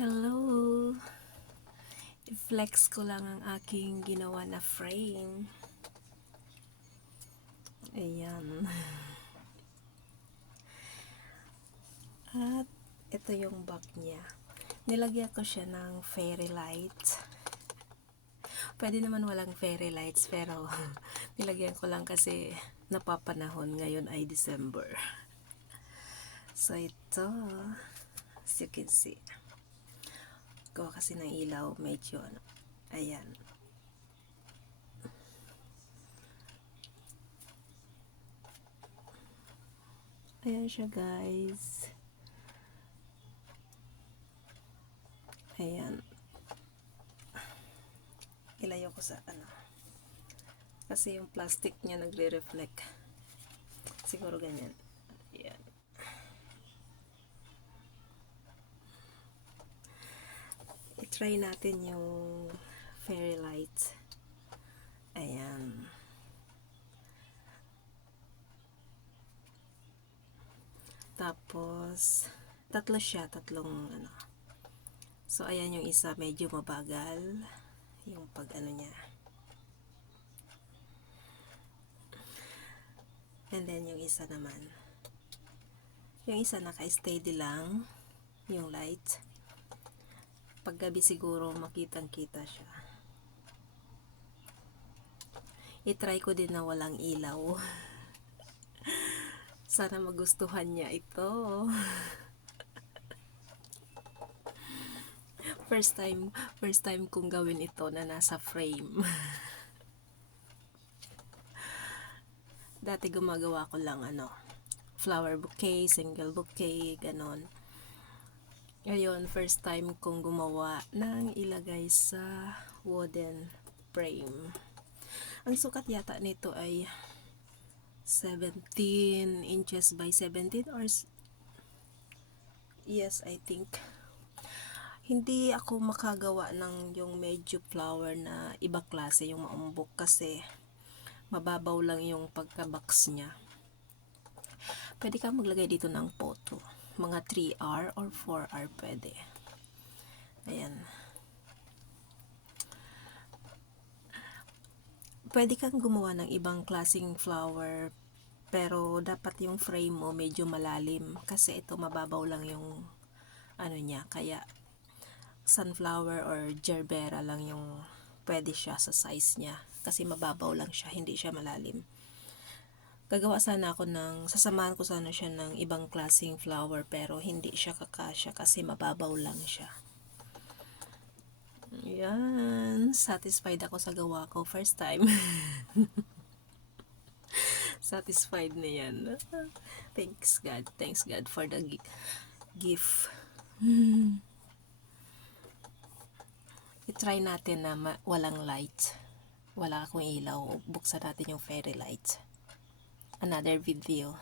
Hello! I-flex ko lang ang aking ginawa na frame. Ayan. At ito yung back niya. Nilagyan ko siya ng fairy lights. Pwede naman walang fairy lights pero nilagyan ko lang kasi napapanahon ngayon ay December. So ito, as you can see. Gawa kasi ng ilaw, medyo ano. Ayan. Ayan siya guys. Ayan. Ilayo ko sa ano. Kasi yung plastic niya nagre-reflect. Siguro ganyan. Ayan. I-try natin yung fairy light. Ayan. Tapos, tatlo siya. Tatlong ano. So, ayan yung isa. Medyo mabagal. Yung pag ano niya. And then, yung isa naman. Yung isa naka-steady lang. Yung light. Paggabi siguro makitang-kita siya. I-try ko din na walang ilaw. Sana magustuhan niya ito. First time kong gawin ito na nasa frame. Dati gumagawa ko lang ano, flower bouquet, single bouquet, ganon. Ngayon, first time kong gumawa ng ilagay sa wooden frame. Ang sukat yata nito ay 17 inches by 17 or yes, I think. Hindi ako makagawa ng yung medyo flower na iba klase, yung maumbok kasi mababaw lang yung pagka-box niya. Pwede ka maglagay dito ng photo. Mga 3R or 4R pwede. Ayan. Pwede kang gumawa ng ibang klaseng flower pero dapat yung frame mo medyo malalim kasi ito mababaw lang yung ano niya, kaya sunflower or gerbera lang yung pwede siya sa size niya kasi mababaw lang siya, hindi siya malalim. Gagawa sana ako sasamahan ko sana siya ng ibang klaseng flower pero hindi siya kakasya kasi mababaw lang siya. Yan, satisfied ako sa gawa ko first time. Satisfied na yan. Thanks God for the gift. I-try natin na walang light. Wala akong ilaw. Buksan natin yung fairy light. Another video.